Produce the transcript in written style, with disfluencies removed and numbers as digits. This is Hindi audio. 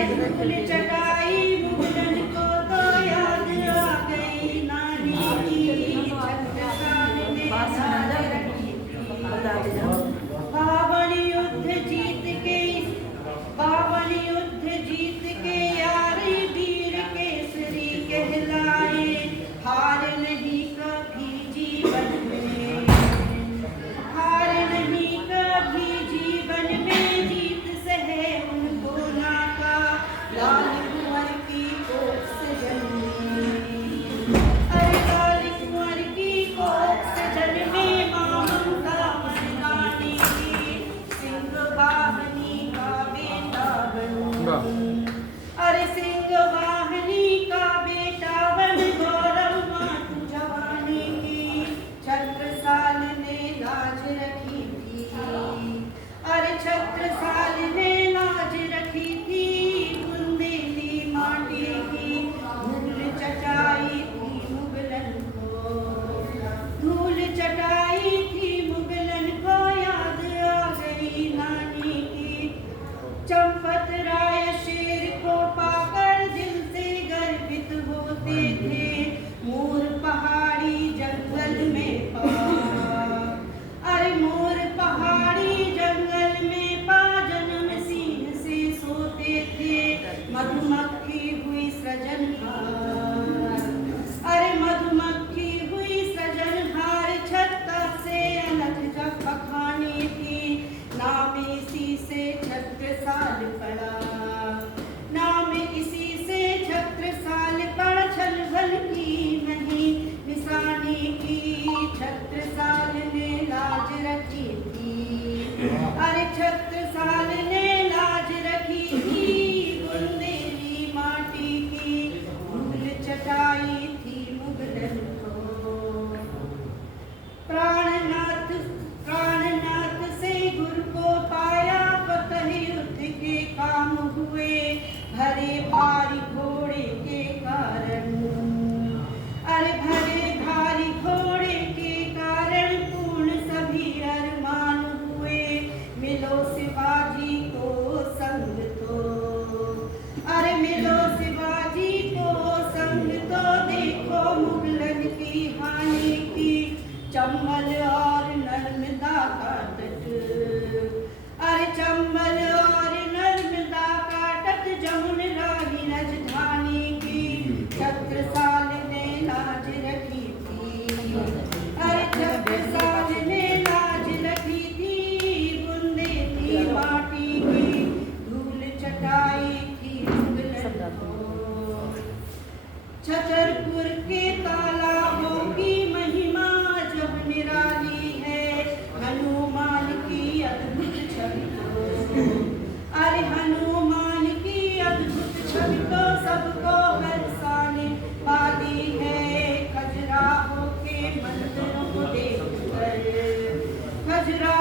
फूल चटाई मुगलन को तो याद आ गई नानी की छत्रसाल ने साज रखी थी। पावन युद्ध जीत के यारी वीर केसरी कहलाए। हार नहीं कभी जीवन में, हार नहीं कभी जीवन में, जीत सहे उनको नाका लाल कुंवर की कोख से जन्मे। अरे लाल कुंवर की कोख से जन्मे मां ममता मर्दानी की सिंह वाहनी का बेटा बन। अरे सिंह वाहनी का बेटा बन गौरव मातु जवानी की छत्रसाल ने लाज रखी थी। अरे छत्रसाल ने लाज रखी थी बुंदेली माटी की धूल चटाई थी मुगलन को, धूल चटाई थी मुगलन को याद आ गई नानी की। चंपत राय शेर को पाकर दिल से गर्वित होते थे। मोर पहाड़ी जंगल में पा, अरे मोर पहाड़ी जंगल में पा जन्म सिंह से सोते थे। मधुमक्खी हुई सृजनहार, अरे मधुमक्खी हुई सृजनहार छत्ता से अलग जब बखानी थी। नाम इसी से छत्रसाल पड़ा, नाम इसी से छत्रसाल पड़ा। छलबल की नहीं निशानी की छत्रसाल ने लाज रखी थी। अरे छत्रसाल ने लाज रखी थी बुंदेली माटी की धूल चटाई थी मुगलन को। प्राणनाथ प्राणनाथ से गुरु को पाया फतह युद्ध के काम हुए भरे भारी घोड़े के कारण। अरे भरे भारी घोड़े के कारण पूर्ण सभी अरमान हुए। मिलो शिवाजी को संग तो, अरे मिलो शिवाजी को संग तो देखो मुगलन की हानि की। चंबल और नर्मदा का तट, अरे चंबल और नर्मदा का तट जमुना ही राजधानी की छत्रसाल ने लाज रखी थी। अरे छत्रसाल ने लाज रखी थी बुंदेली माटी की धूल चटाई थी मुगलन को। छतरपुर के तालाबों की महिमा जब निराली है। हनुमान की अद्भुत छवि तो, अरे हनुमान की अद्भुत छवि तो सबको बरसाने वाली है। खजुराहो के मंदिरों को देखकर, खजुराहो